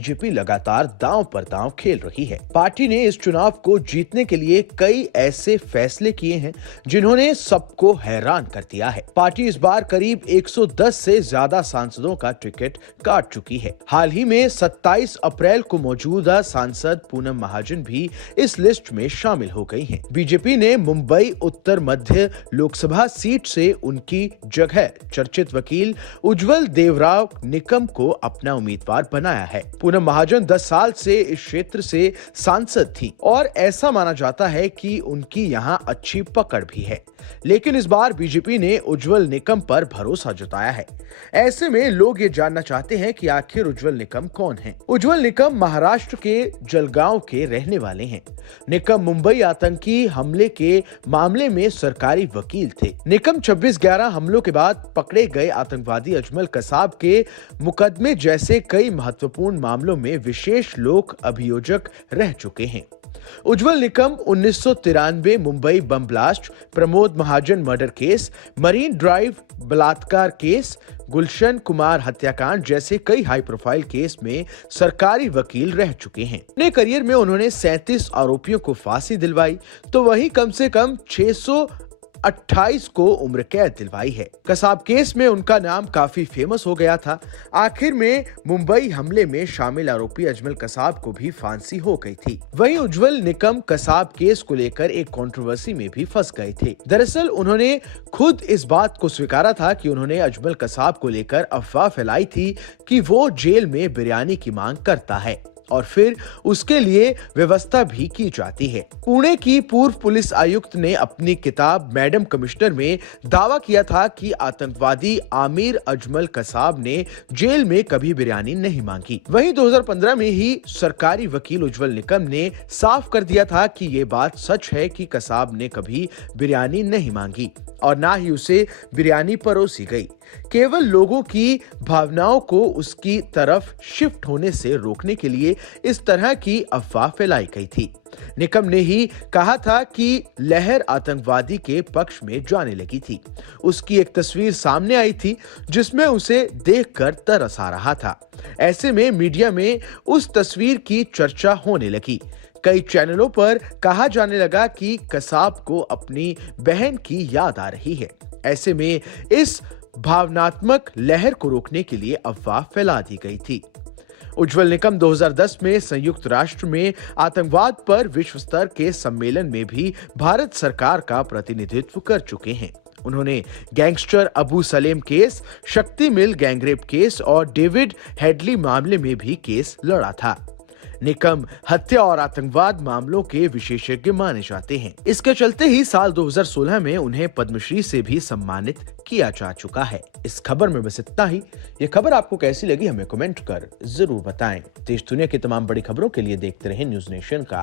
BJP लगातार दांव पर दांव खेल रही है। पार्टी ने इस चुनाव को जीतने के लिए कई ऐसे फैसले किए हैं जिन्होंने सबको हैरान कर दिया है। पार्टी इस बार करीब 110 से ज्यादा सांसदों का टिकट काट चुकी है। हाल ही में 27 अप्रैल को मौजूदा सांसद पूनम महाजन भी इस लिस्ट में शामिल हो गई हैं। बीजेपी ने मुंबई उत्तर मध्य लोकसभा सीट से उनकी जगह चर्चित वकील उज्जवल देवराव निकम को अपना उम्मीदवार बनाया है। पूनम महाजन 10 साल से इस क्षेत्र से सांसद थी और ऐसा माना जाता है कि उनकी यहां अच्छी पकड़ भी है, लेकिन इस बार बीजेपी ने उज्जवल निकम पर भरोसा जताया है। ऐसे में लोग ये जानना चाहते हैं कि आखिर उज्जवल निकम कौन है। उज्जवल निकम महाराष्ट्र के जलगांव के रहने वाले हैं। निकम मुंबई आतंकी हमले के मामले में सरकारी वकील थे। निकम 26/11 हमलों के बाद पकड़े गए आतंकवादी अजमल कसाब के मुकदमे जैसे कई महत्वपूर्ण मामलों में विशेष लोक अभियोजक रह चुके हैं। उज्जवल Nikam 1993 Mumbai bomb blast, Pramod Mahajan murder case, marine drive बलात्कार केस, गुलशन कुमार हत्याकांड जैसे कई हाई प्रोफाइल केस में सरकारी वकील रह चुके हैं। अपने करियर में उन्होंने 37 आरोपियों को फांसी दिलवाई तो वही कम से कम 628 को उम्र कैद दिलवाई है। कसाब केस में उनका नाम काफी फेमस हो गया था। आखिर में मुंबई हमले में शामिल आरोपी अजमल कसाब को भी फांसी हो गई थी। वहीं उज्जवल निकम कसाब केस को लेकर एक कंट्रोवर्सी में भी फंस गए थे। दरअसल उन्होंने खुद इस बात को स्वीकारा था कि उन्होंने अजमल कसाब को लेकर अफवाह फैलाई थी कि वो जेल में बिरयानी की मांग करता है और फिर उसके लिए व्यवस्था भी की जाती है। पुणे की पूर्व पुलिस आयुक्त ने अपनी किताब मैडम कमिश्नर में दावा किया था कि आतंकवादी आमिर अजमल कसाब ने जेल में कभी बिरयानी नहीं मांगी। वहीं 2015 में ही सरकारी वकील उज्जवल निकम ने साफ कर दिया था कि ये बात सच है कि कसाब ने कभी बिरयानी नहीं मांगी और ना ही उसे बिरयानी परोसी गई। केवल लोगों की भावनाओं को उसकी तरफ शिफ्ट होने से रोकने के लिए इस तरह की अफवाह फैलाई गई थी। निकम ने ही कहा था कि लहर आतंकवादी के पक्ष में जाने लगी थी। उसकी एक तस्वीर सामने आई थी जिसमें उसे देखकर तरस आ रहा था। ऐसे में मीडिया में उस तस्वीर की चर्चा होने लगी। कई चैनलों पर कहा जाने लगा कि कसाब को अपनी बहन की याद आ रही है। ऐसे में इस भावनात्मक लहर को रोकने के लिए अफवाह फैला दी गई थी। उज्जवल निकम 2010 में संयुक्त राष्ट्र में आतंकवाद पर विश्व स्तर के सम्मेलन में भी भारत सरकार का प्रतिनिधित्व कर चुके हैं। उन्होंने गैंगस्टर अबू सलेम केस, शक्ति मिल गैंगरेप केस और डेविड हेडली मामले में भी केस लड़ा था। निकम हत्या और आतंकवाद मामलों के विशेषज्ञ माने जाते हैं। इसके चलते ही साल 2016 में उन्हें पद्मश्री से भी सम्मानित किया जा चुका है। इस खबर में बस इतना ही। ये खबर आपको कैसी लगी हमें कमेंट कर जरूर बताएं। देश दुनिया की तमाम बड़ी खबरों के लिए देखते रहें न्यूज़ नेशन का